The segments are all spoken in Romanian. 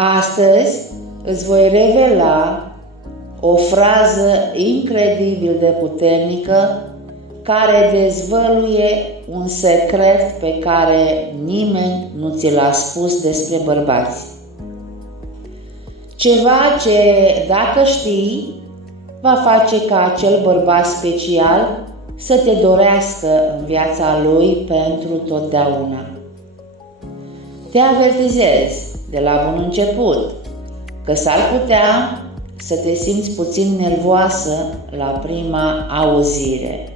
Astăzi îți voi revela o frază incredibil de puternică care dezvăluie un secret pe care nimeni nu ți l-a spus despre bărbați. Ceva ce, dacă știi, va face ca acel bărbat special să te dorească în viața lui pentru totdeauna. Te avertizez de la bun început că s-ar putea să te simți puțin nervoasă la prima auzire.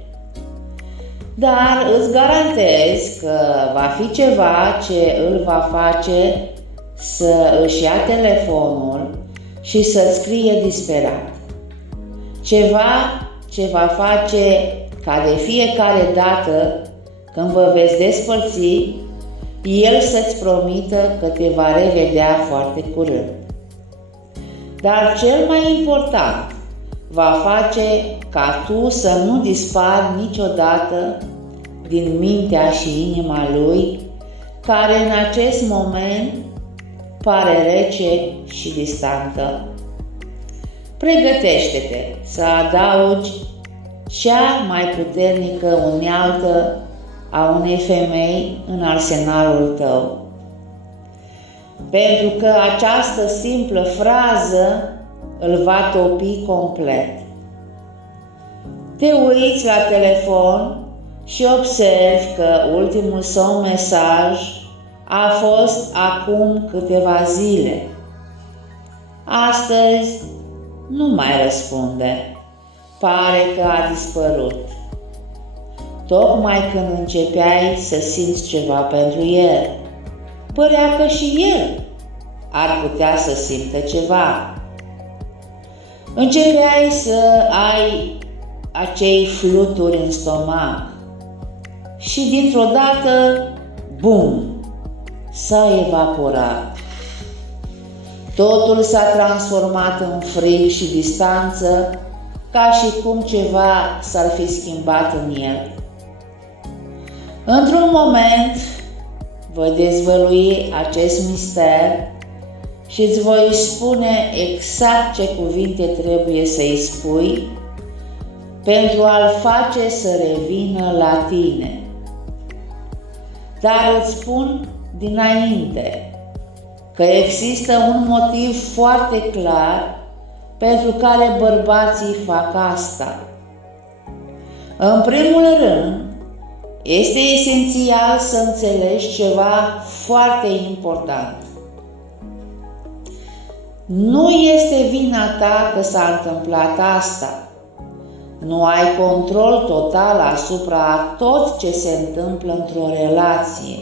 Dar îți garantez că va fi ceva ce îl va face să își ia telefonul și să-ți scrie disperat. Ceva ce va face ca de fiecare dată când vă veți despărți, el să-ți promită că te va revedea foarte curând. Dar cel mai important, va face ca tu să nu dispari niciodată din mintea și inima lui, care în acest moment pare rece și distantă. Pregătește-te să adaugi cea mai puternică unealtă a unei femei în arsenalul tău. Pentru că această simplă frază îl va topi complet. Te uiți la telefon și observi că ultimul său mesaj a fost acum câteva zile. Astăzi nu mai răspunde. Pare că a dispărut. Tocmai când începeai să simți ceva pentru el, părea că și el ar putea să simtă ceva. Începeai să ai acei fluturi în stomac și dintr-o dată, bum, s-a evaporat. Totul s-a transformat în frig și distanță, ca și cum ceva s-ar fi schimbat în el. Într-un moment voi dezvălui acest mister și îți voi spune exact ce cuvinte trebuie să-i spui pentru a-l face să revină la tine. Dar îți spun dinainte că există un motiv foarte clar pentru care bărbații fac asta. În primul rând, este esențial să înțelegi ceva foarte important. Nu este vina ta că s-a întâmplat asta. Nu ai control total asupra tot ce se întâmplă într-o relație.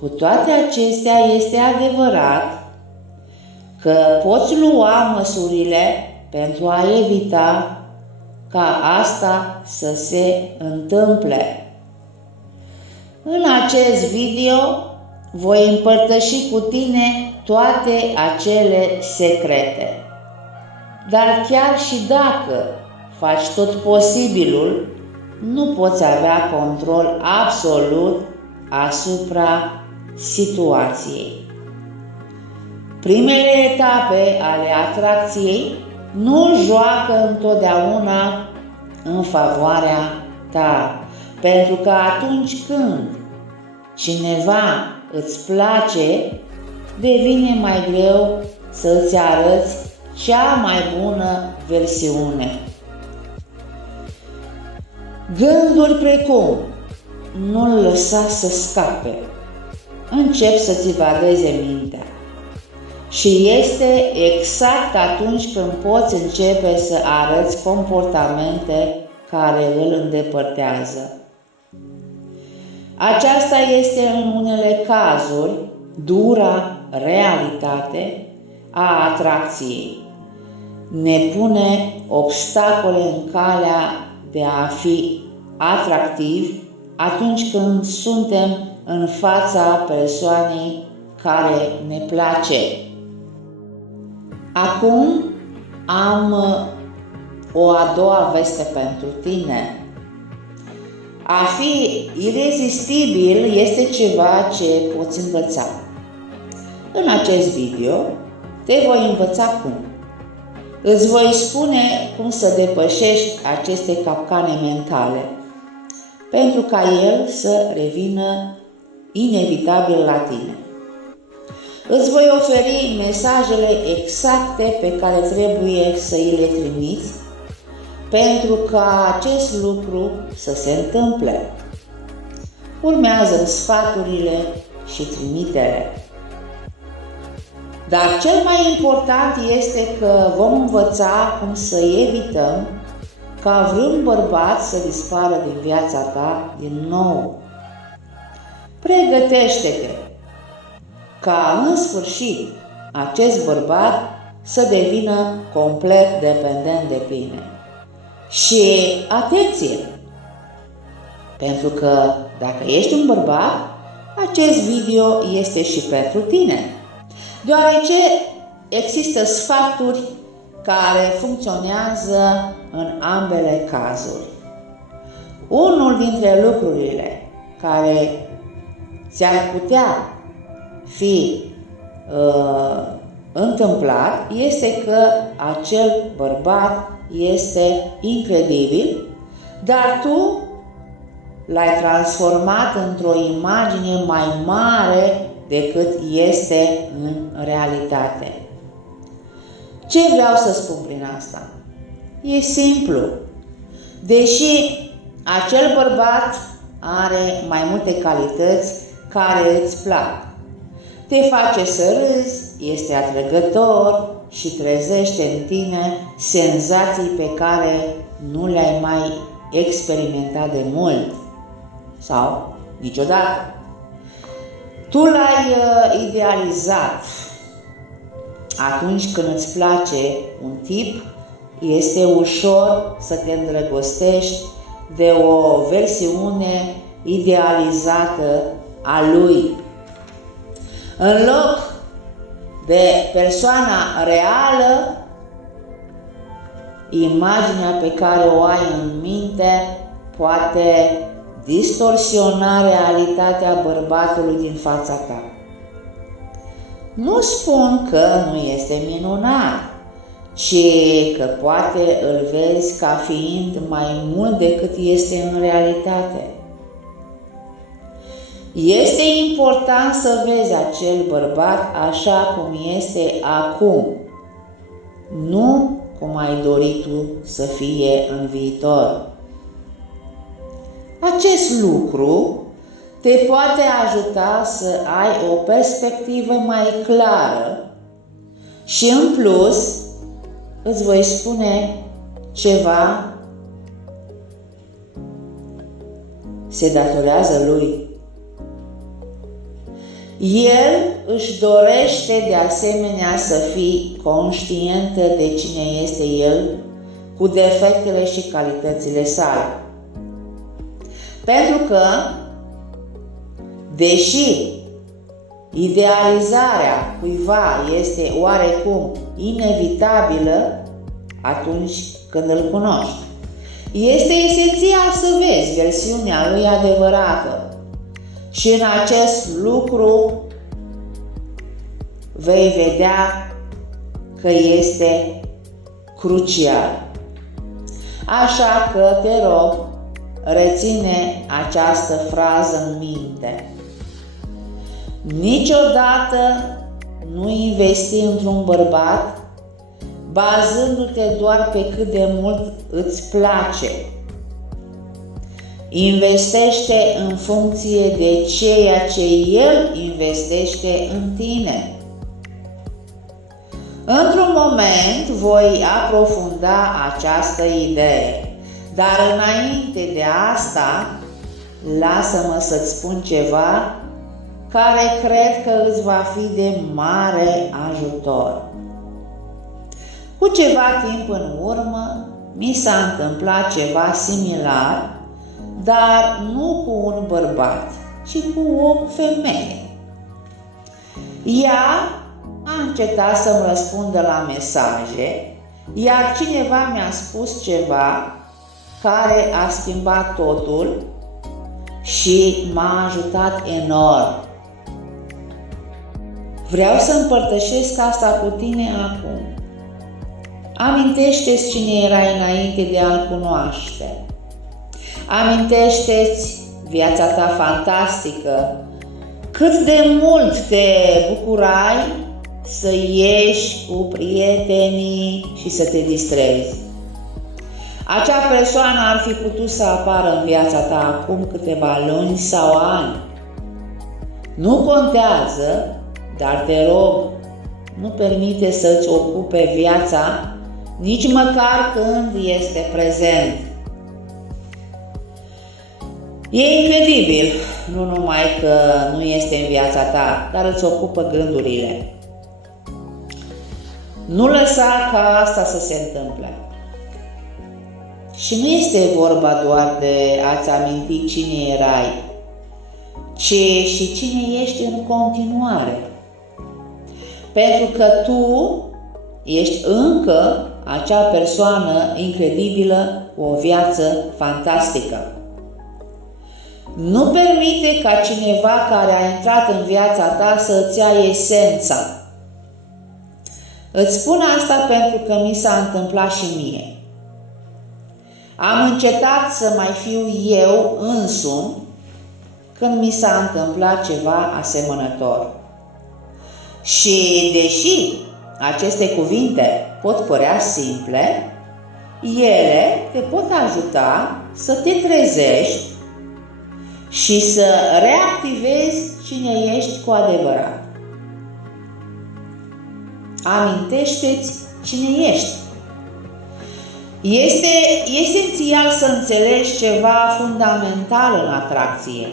Cu toate acestea, este adevărat că poți lua măsurile pentru a evita ca asta să se întâmple. În acest video voi împărtăși cu tine toate acele secrete. Dar chiar și dacă faci tot posibilul, nu poți avea control absolut asupra situației. Primele etape ale atracției nu joacă întotdeauna în favoarea ta, pentru că atunci când cineva îți place, devine mai greu să îți arăți cea mai bună versiune. Gânduri precum nu-l lăsa să scape încep să ți vadeze mintea. Și este exact atunci când poți începe să arăți comportamente care îl îndepărtează. Aceasta este în unele cazuri dura realitate a atracției. Ne pune obstacole în calea de a fi atractivi atunci când suntem în fața persoanei care ne place. Acum am o a doua veste pentru tine. A fi irezistibil este ceva ce poți învăța. În acest video te voi învăța cum. Îți voi spune cum să depășești aceste capcane mentale pentru ca el să revină inevitabil la tine. Îți voi oferi mesajele exacte pe care trebuie să îi le trimiți pentru ca acest lucru să se întâmple. Urmează sfaturile și trimite-le. Dar cel mai important este că vom învăța cum să evităm ca vreun bărbat să dispară din viața ta din nou. Pregătește-te ca în sfârșit acest bărbat să devină complet dependent de tine. Și atenție! Pentru că dacă ești un bărbat, acest video este și pentru tine, deoarece există sfaturi care funcționează în ambele cazuri. Unul dintre lucrurile care ți-ar putea fi întâmplat este că acel bărbat este incredibil, dar tu l-ai transformat într-o imagine mai mare decât este în realitate. Ce vreau să spun prin asta? E simplu. Deși acel bărbat are mai multe calități care îți plac, te face să râzi, este atrăgător și trezește în tine senzații pe care nu le-ai mai experimentat de mult sau niciodată. Tu l-ai idealizat. Atunci când îți place un tip, este ușor să te îndrăgostești de o versiune idealizată a lui. În loc de persoana reală, imaginea pe care o ai în minte poate distorsiona realitatea bărbatului din fața ta. Nu spun că nu este minunat, ci că poate îl vezi ca fiind mai mult decât este în realitate. Este important să vezi acel bărbat așa cum este acum, nu cum ai dori tu să fie în viitor. Acest lucru te poate ajuta să ai o perspectivă mai clară și în plus îți voi spune ceva se datorează lui. El își dorește de asemenea să fii conștientă de cine este el, cu defectele și calitățile sale. Pentru că, deși idealizarea cuiva este oarecum inevitabilă atunci când îl cunoști, este esențial să vezi versiunea lui adevărată. Și în acest lucru vei vedea că este crucial. Așa că te rog, reține această frază în minte. Niciodată nu investi într-un bărbat bazându-te doar pe cât de mult îți place. Investește în funcție de ceea ce el investește în tine. Într-un moment voi aprofunda această idee, dar înainte de asta, lasă-mă să-ți spun ceva care cred că îți va fi de mare ajutor. Cu ceva timp în urmă, mi s-a întâmplat ceva similar, dar nu cu un bărbat, ci cu o femeie. Ea a încetat să-mi răspundă la mesaje, iar cineva mi-a spus ceva care a schimbat totul și m-a ajutat enorm. Vreau să împărtășesc asta cu tine acum. Amintește-ți cine erai înainte de a-L cunoaște. Amintește-ți viața ta fantastică, cât de mult te bucurai să ieși cu prietenii și să te distrezi. Acea persoană ar fi putut să apară în viața ta acum câteva luni sau ani. Nu contează, dar te rog, nu permite să-ți ocupe viața nici măcar când este prezent. E incredibil, nu numai că nu este în viața ta, dar îți ocupă gândurile. Nu lăsa ca asta să se întâmple. Și nu este vorba doar de a-ți aminti cine erai, ci și cine ești în continuare. Pentru că tu ești încă acea persoană incredibilă cu o viață fantastică. Nu permite ca cineva care a intrat în viața ta să-ți ia esența. Îți spun asta pentru că mi s-a întâmplat și mie. Am încetat să mai fiu eu însumi când mi s-a întâmplat ceva asemănător. Și deși aceste cuvinte pot părea simple, ele te pot ajuta să te trezești și să reactivezi cine ești cu adevărat. Amintește-ți cine ești. Este esențial să înțelegi ceva fundamental în atracție.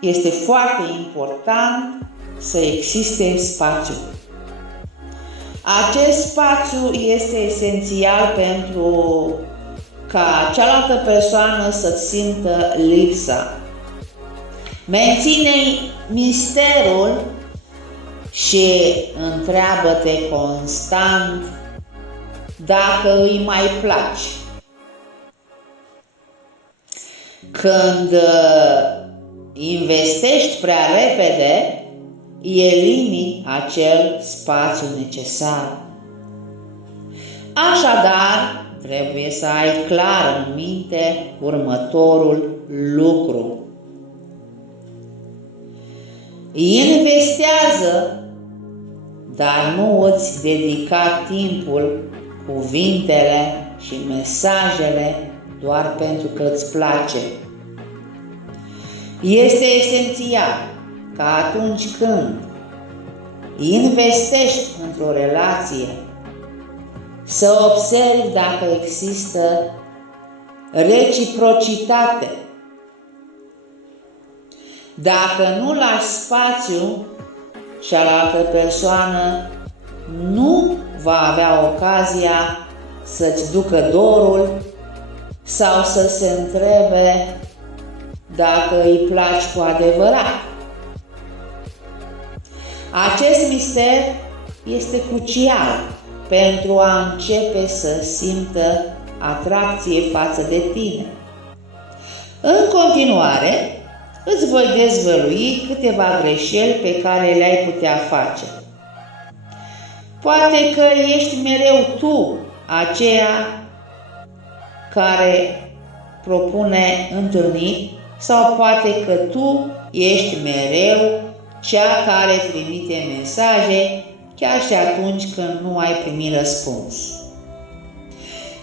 Este foarte important să existe spațiu. Acest spațiu este esențial pentru ca cealaltă persoană să simtă lipsa. Menține misterul și întreabă-te constant dacă îi mai placi. Când investești prea repede, elimini acel spațiu necesar. Așadar, trebuie să ai clar în minte următorul lucru. Investează, dar nu îți dedica timpul, cuvintele și mesajele doar pentru că îți place. Este esențial ca atunci când investești într-o relație, să observi dacă există reciprocitate. Dacă nu lași spațiu, cealaltă persoană nu va avea ocazia să-ți ducă dorul sau să se întrebe dacă îi placi cu adevărat. Acest mister este crucial pentru a începe să simtă atracție față de tine. În continuare, îți voi dezvălui câteva greșeli pe care le-ai putea face. Poate că ești mereu tu aceea care propune întâlniri sau poate că tu ești mereu cea care trimite mesaje chiar și atunci când nu ai primit răspuns.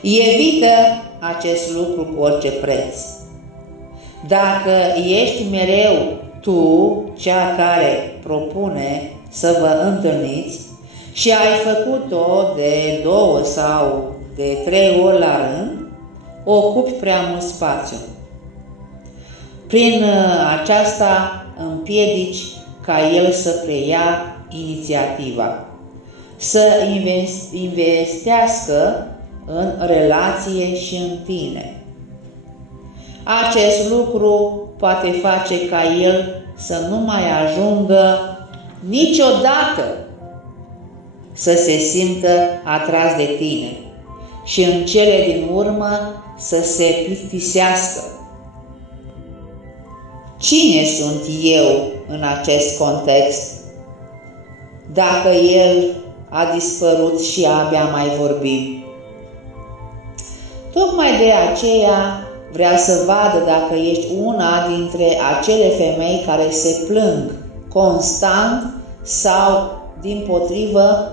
Evită acest lucru cu orice preț. Dacă ești mereu tu cea care propune să vă întâlniți și ai făcut-o de 2 sau de 3 ori la rând, ocupi prea mult spațiu. Prin aceasta împiedici ca el să preia inițiativa, să investească în relație și în tine. Acest lucru poate face ca el să nu mai ajungă niciodată să se simtă atras de tine și în cele din urmă să se plictisească. Cine sunt eu în acest context? dacă el a dispărut și abia mai vorbim. Tocmai de aceea vrea să vadă dacă ești una dintre acele femei care se plâng constant sau, dimpotrivă,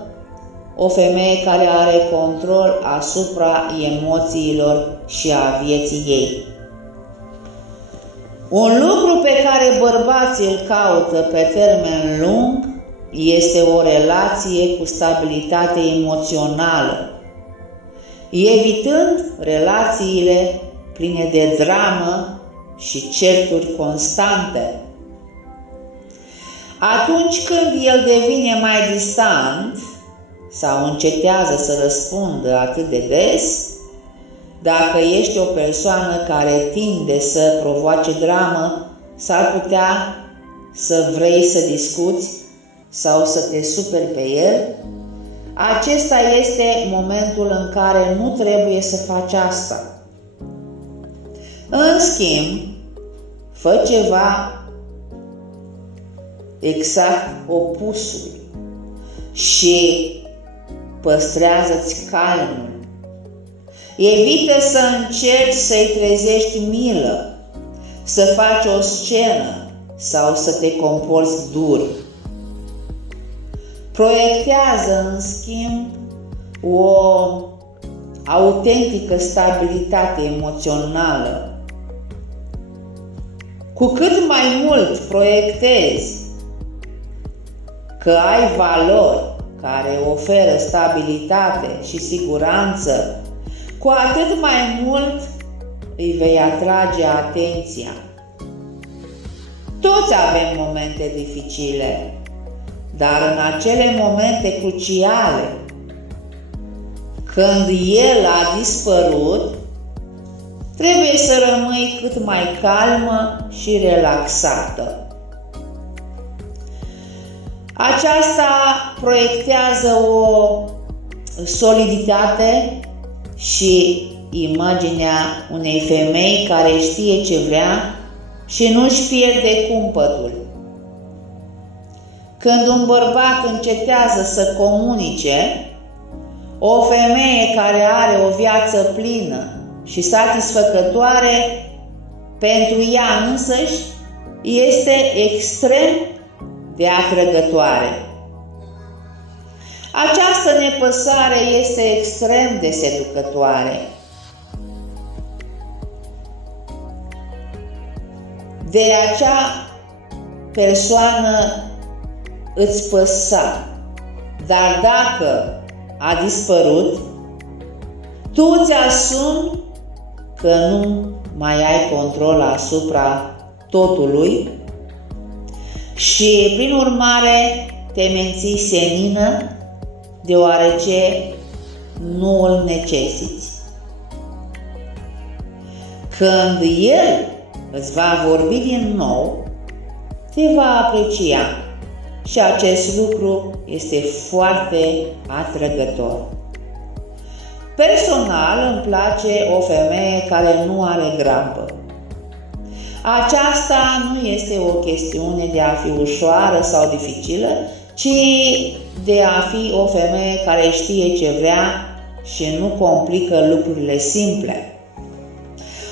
o femeie care are control asupra emoțiilor și a vieții ei. Un lucru pe care bărbații îl caută pe termen lung este o relație cu stabilitate emoțională, evitând relațiile pline de dramă și certuri constante. Atunci când el devine mai distant sau încetează să răspundă atât de des, dacă ești o persoană care tinde să provoace dramă, s-ar putea să vrei să discuți sau să te superi pe el. Acesta este momentul în care nu trebuie să faci asta. În schimb, fă ceva exact opusul și păstrează-ți calmul. Evită să încerci să-i trezești milă, să faci o scenă sau să te comporți dur. Proiectează, în schimb, o autentică stabilitate emoțională. Cu cât mai mult proiectezi că ai valori care oferă stabilitate și siguranță, cu atât mai mult îi vei atrage atenția. Toți avem momente dificile, dar în acele momente cruciale, când el a dispărut, trebuie să rămâi cât mai calmă și relaxată. Aceasta proiectează o soliditate și imaginea unei femei care știe ce vrea și nu-și pierde cumpătul. Când un bărbat încetează să comunice, o femeie care are o viață plină și satisfăcătoare pentru ea însăși este extrem de atrăgătoare. Această nepăsare este extrem de seducătoare. De acea persoană îți păsa, dar dacă a dispărut, tu îți asumi că nu mai ai control asupra totului și, prin urmare, te menții senină, deoarece nu îl necesiți. Când el îți va vorbi din nou, te va aprecia și acest lucru este foarte atrăgător. Personal îmi place o femeie care nu are grabă. Aceasta nu este o chestiune de a fi ușoară sau dificilă, ci de a fi o femeie care știe ce vrea și nu complică lucrurile simple.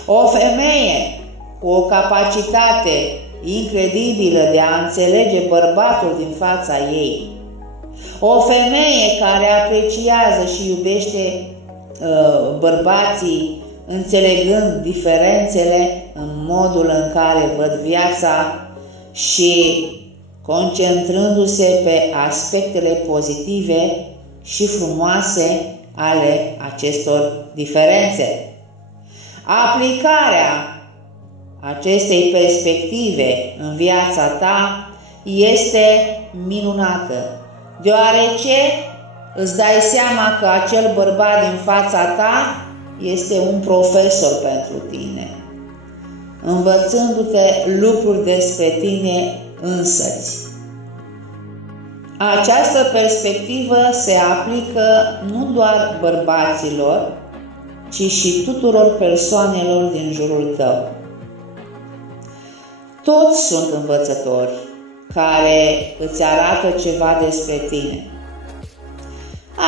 O femeie cu o capacitate incredibilă de a înțelege bărbatul din fața ei. O femeie care apreciază și iubește bărbații înțelegând diferențele în modul în care văd viața și concentrându-se pe aspectele pozitive și frumoase ale acestor diferențe. Aplicarea acestei perspective în viața ta este minunată, deoarece îți dai seama că acel bărbat din fața ta este un profesor pentru tine, învățându-te lucruri despre tine însăți. Această perspectivă se aplică nu doar bărbaților, ci și tuturor persoanelor din jurul tău. Toți sunt învățători, care îți arată ceva despre tine.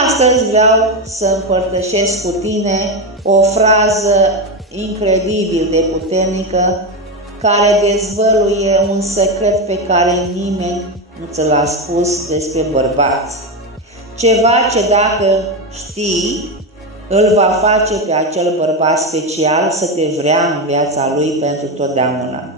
Astăzi vreau să împărtășesc cu tine o frază incredibil de puternică care dezvăluie un secret pe care nimeni nu ți l-a spus despre bărbați. Ceva ce dacă știi, îl va face pe acel bărbat special să te vrea în viața lui pentru totdeauna.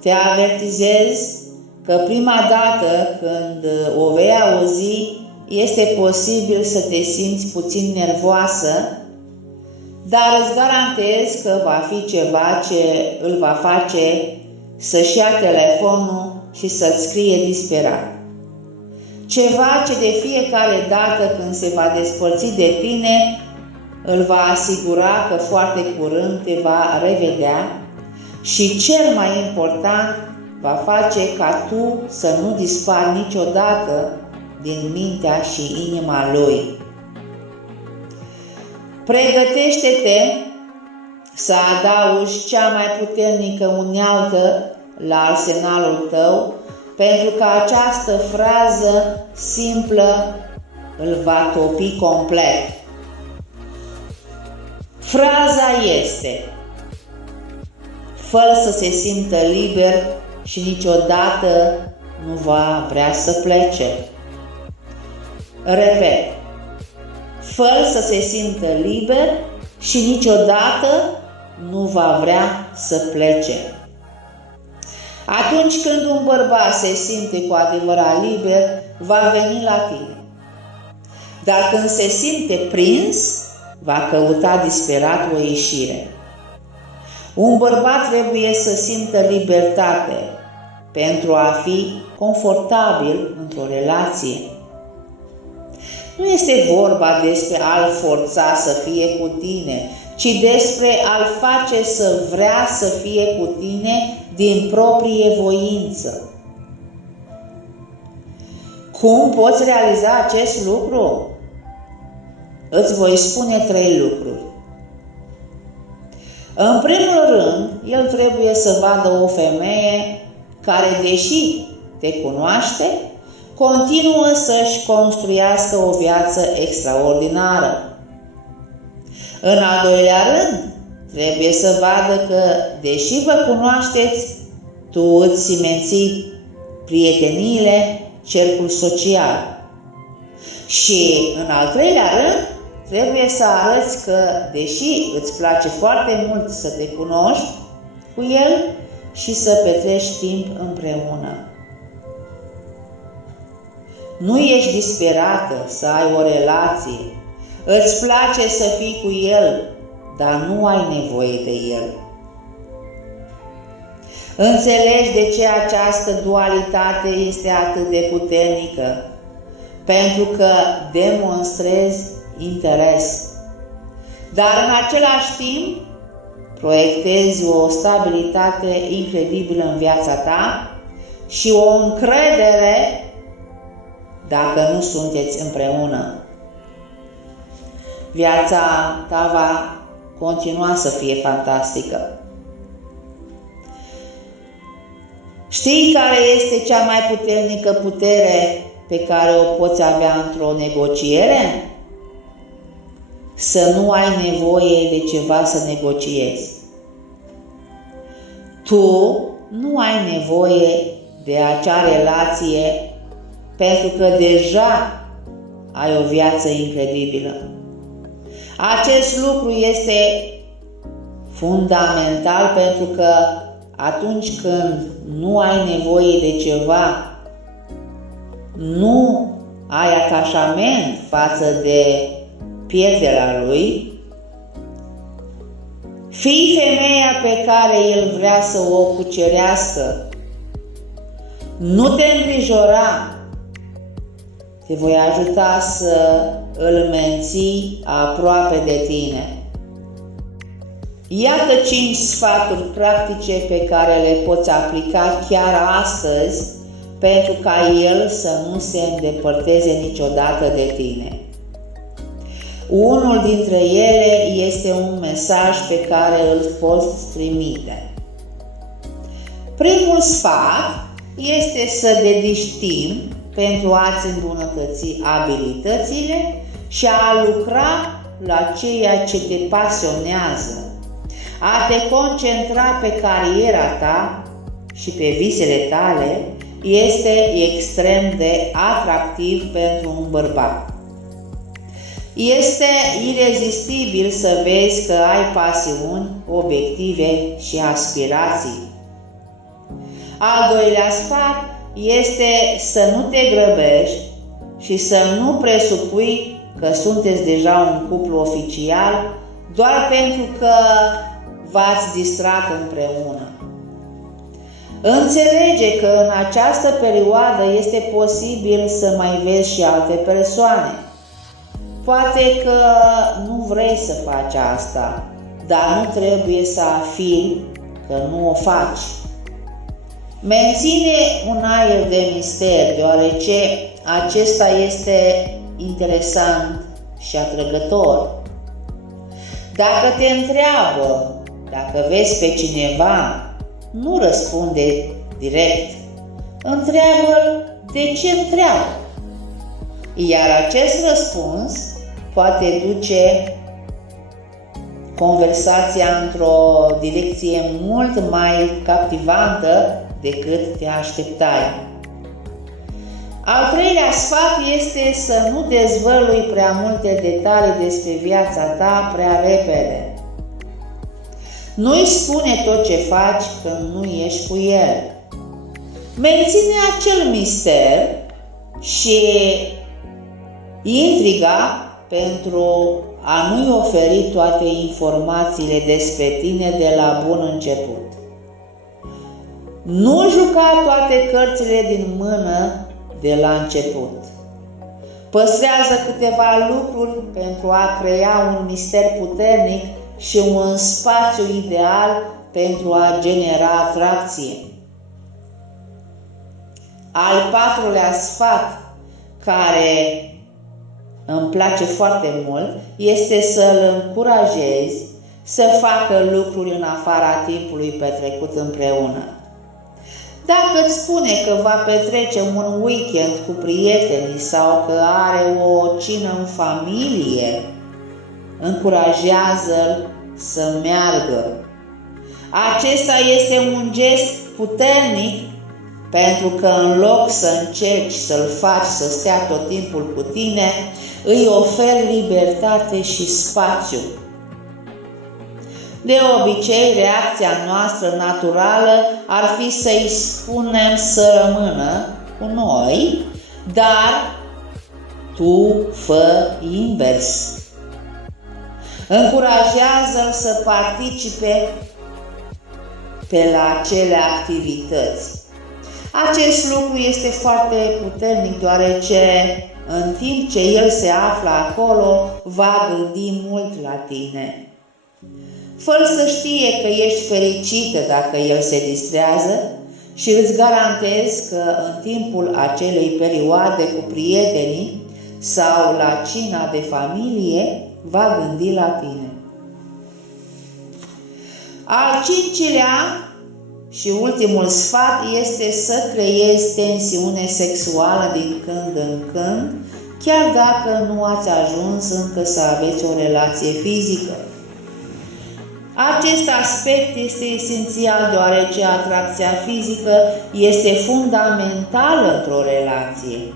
Te avertizez că prima dată când o vei auzi, este posibil să te simți puțin nervoasă, dar îți garantez că va fi ceva ce îl va face să-și ia telefonul și să-ți scrie disperat. Ceva ce de fiecare dată când se va despărți de tine, îl va asigura că foarte curând te va revedea și, cel mai important, va face ca tu să nu dispari niciodată din mintea și inima lui. Pregătește-te să adaugi cea mai puternică unealtă la arsenalul tău, pentru că această frază simplă îl va topi complet. Fraza este: fă-l să se simtă liber și niciodată nu va vrea să plece. Repet, fă-l să se simtă liber și niciodată nu va vrea să plece. Atunci când un bărbat se simte cu adevărat liber, va veni la tine. Dar când se simte prins, va căuta disperat o ieșire. Un bărbat trebuie să simtă libertate pentru a fi confortabil într-o relație. Nu este vorba despre a-l forța să fie cu tine, ci despre a-l face să vrea să fie cu tine din proprie voință. Cum poți realiza acest lucru? Îți voi spune 3 lucruri. În primul rând, el trebuie să vadă o femeie care, deși te cunoaște, continuă să-și construiască o viață extraordinară. În al doilea rând, trebuie să vadă că, deși vă cunoașteți, tu îți menții prieteniile, cercul social. Și, în al treilea rând, trebuie să arăți că, deși îți place foarte mult să te cunoști cu el și să petreci timp împreună. Nu ești disperată să ai o relație, îți place să fii cu el, dar nu ai nevoie de el. Înțelegi de ce această dualitate este atât de puternică? Pentru că demonstrezi interes, dar în același timp proiectezi o stabilitate incredibilă în viața ta și o încredere dacă nu sunteți împreună. Viața ta va continua să fie fantastică. Știi care este cea mai puternică putere pe care o poți avea într-o negociere? Să nu ai nevoie de ceva să negociezi. Tu nu ai nevoie de acea relație pentru că deja ai o viață incredibilă. Acest lucru este fundamental pentru că atunci când nu ai nevoie de ceva, nu ai atașament față de pierderea lui, fii femeia pe care el vrea să o cucerească. Nu te îngrijora, te voi ajuta să îl menții aproape de tine. Iată 5 sfaturi practice pe care le poți aplica chiar astăzi pentru ca el să nu se îndepărteze niciodată de tine. Unul dintre ele este un mesaj pe care îl poți trimite. Primul sfat este să dedici timp pentru a-ți îmbunătăți abilitățile și a lucra la ceea ce te pasionează, a te concentra pe cariera ta și pe visele tale este extrem de atractiv pentru un bărbat. Este irezistibil să vezi că ai pasiuni, obiective și aspirații. Al doilea sfat este să nu te grăbești și să nu presupui că sunteți deja un cuplu oficial doar pentru că v-ați distrat împreună. Înțelege că în această perioadă este posibil să mai vezi și alte persoane. Poate că nu vrei să faci asta, dar nu trebuie să afirmi că nu o faci. Menține un aer de mister, deoarece acesta este interesant și atrăgător. Dacă te întreabă dacă vezi pe cineva, nu răspunde direct. Întreabă-l de ce întreabă. Iar acest răspuns poate duce conversația într-o direcție mult mai captivantă decât te așteptai. Al treilea sfat este să nu dezvălui prea multe detalii despre viața ta prea repede. Nu-i spune tot ce faci când nu ești cu el. Menține acel mister și intriga pentru a nu-i oferi toate informațiile despre tine de la bun început. Nu juca toate cărțile din mână de la început. Păstrează câteva lucruri pentru a crea un mister puternic și un spațiu ideal pentru a genera atracție. Al patrulea sfat, care îmi place foarte mult, este să-l încurajezi să facă lucruri în afara timpului petrecut împreună. Dacă îți spune că va petrece un weekend cu prietenii sau că are o cină în familie, încurajează-l să meargă. Acesta este un gest puternic pentru că în loc să încerci să-l faci să stea tot timpul cu tine, îi oferi libertate și spațiu. De obicei, reacția noastră naturală ar fi să-i spunem să rămână cu noi, dar tu fă invers. Încurajează-l să participe la acele activități. Acest lucru este foarte puternic, deoarece în timp ce el se află acolo, va gândi mult la tine. Fă-l să știe că ești fericită dacă el se distrează și îți garantez că în timpul acelei perioade cu prietenii sau la cina de familie, va gândi la tine. Al cincilea și ultimul sfat este să creezi tensiune sexuală din când în când, chiar dacă nu ați ajuns încă să aveți o relație fizică. Acest aspect este esențial deoarece atracția fizică este fundamentală într-o relație.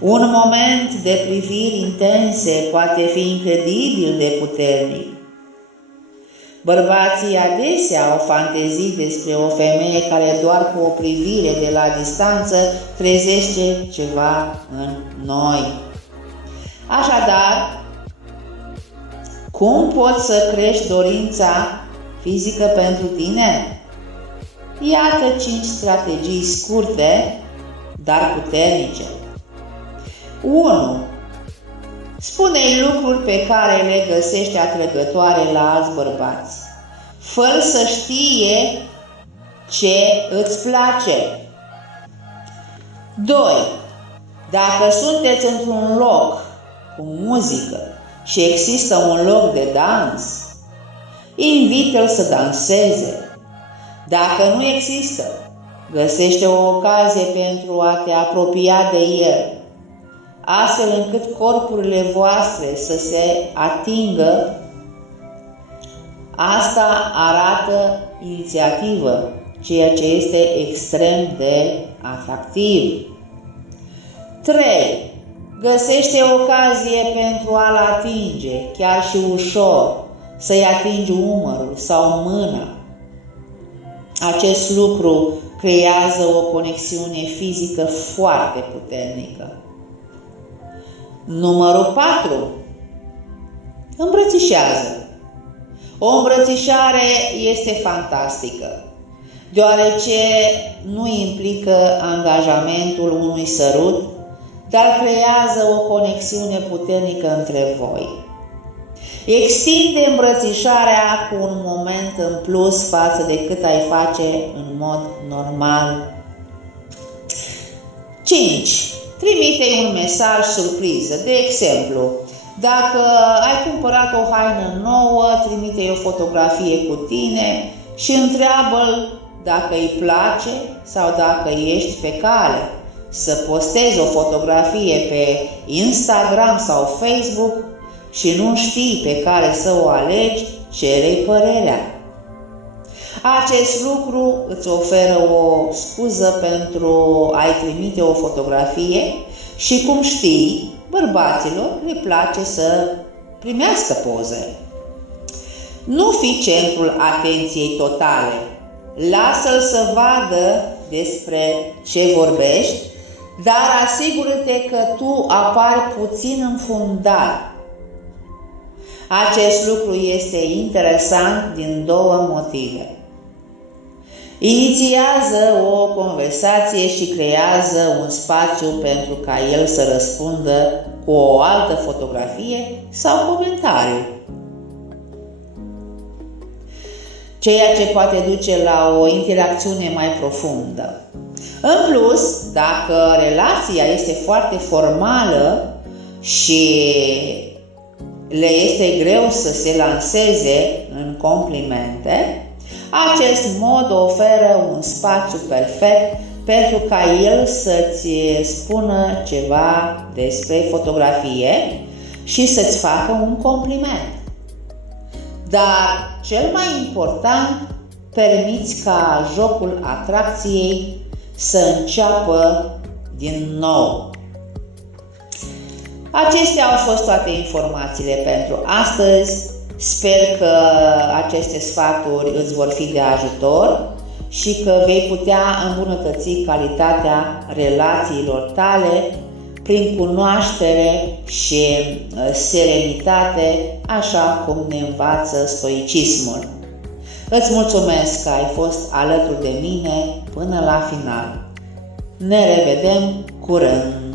Un moment de priviri intense poate fi incredibil de puternic. Bărbații adesea au fantezii despre o femeie care doar cu o privire de la distanță trezește ceva în noi. Așadar, cum poți să crești dorința fizică pentru tine? Iată 5 strategii scurte, dar puternice. 1. Spune-i lucruri pe care le găsești atrăgătoare la alți bărbați. Fă-l să știe ce îți place. 2. Dacă sunteți într-un loc cu muzică și există un loc de dans, invită-l să danseze. Dacă nu există, Găsește o ocazie pentru a te apropia de el, astfel încât corpurile voastre să se atingă. Asta arată inițiativă, ceea ce este extrem de atractiv. 3. Găsește ocazie pentru a-l atinge, chiar și ușor, să-i atingi umărul sau mâna. Acest lucru creează o conexiune fizică foarte puternică. Numărul 4. Îmbrățișează. O îmbrățișare este fantastică, deoarece nu implică angajamentul unui sărut, dar creează o conexiune puternică între voi. Extinde îmbrățișarea cu un moment în plus față de cât ai face în mod normal. 5. Trimite un mesaj surpriză. De exemplu, dacă ai cumpărat o haină nouă, trimite-i o fotografie cu tine și întreabă-l dacă îi place sau dacă ești pe cale să postezi o fotografie pe Instagram sau Facebook și nu știi pe care să o alegi, cere-i părerea. Acest lucru îți oferă o scuză pentru a-i trimite o fotografie și, cum știi, bărbaților le place să primească poze. Nu fi centrul atenției totale. Lasă-l să vadă despre ce vorbești, dar asigură-te că tu apari puțin înfundat. Acest lucru este interesant din două motive. Inițiază o conversație și creează un spațiu pentru ca el să răspundă cu o altă fotografie sau comentariu, ceea ce poate duce la o interacțiune mai profundă. În plus, dacă relația este foarte formală și le este greu să se lanseze în complimente, acest mod oferă un spațiu perfect pentru ca el să-ți spună ceva despre fotografie și să-ți facă un compliment. Dar cel mai important, permiți ca jocul atracției să înceapă din nou. Acestea au fost toate informațiile pentru astăzi. Sper că aceste sfaturi îți vor fi de ajutor și că vei putea îmbunătăți calitatea relațiilor tale prin cunoaștere și serenitate, așa cum ne învață stoicismul. Îți mulțumesc că ai fost alături de mine până la final. Ne revedem curând!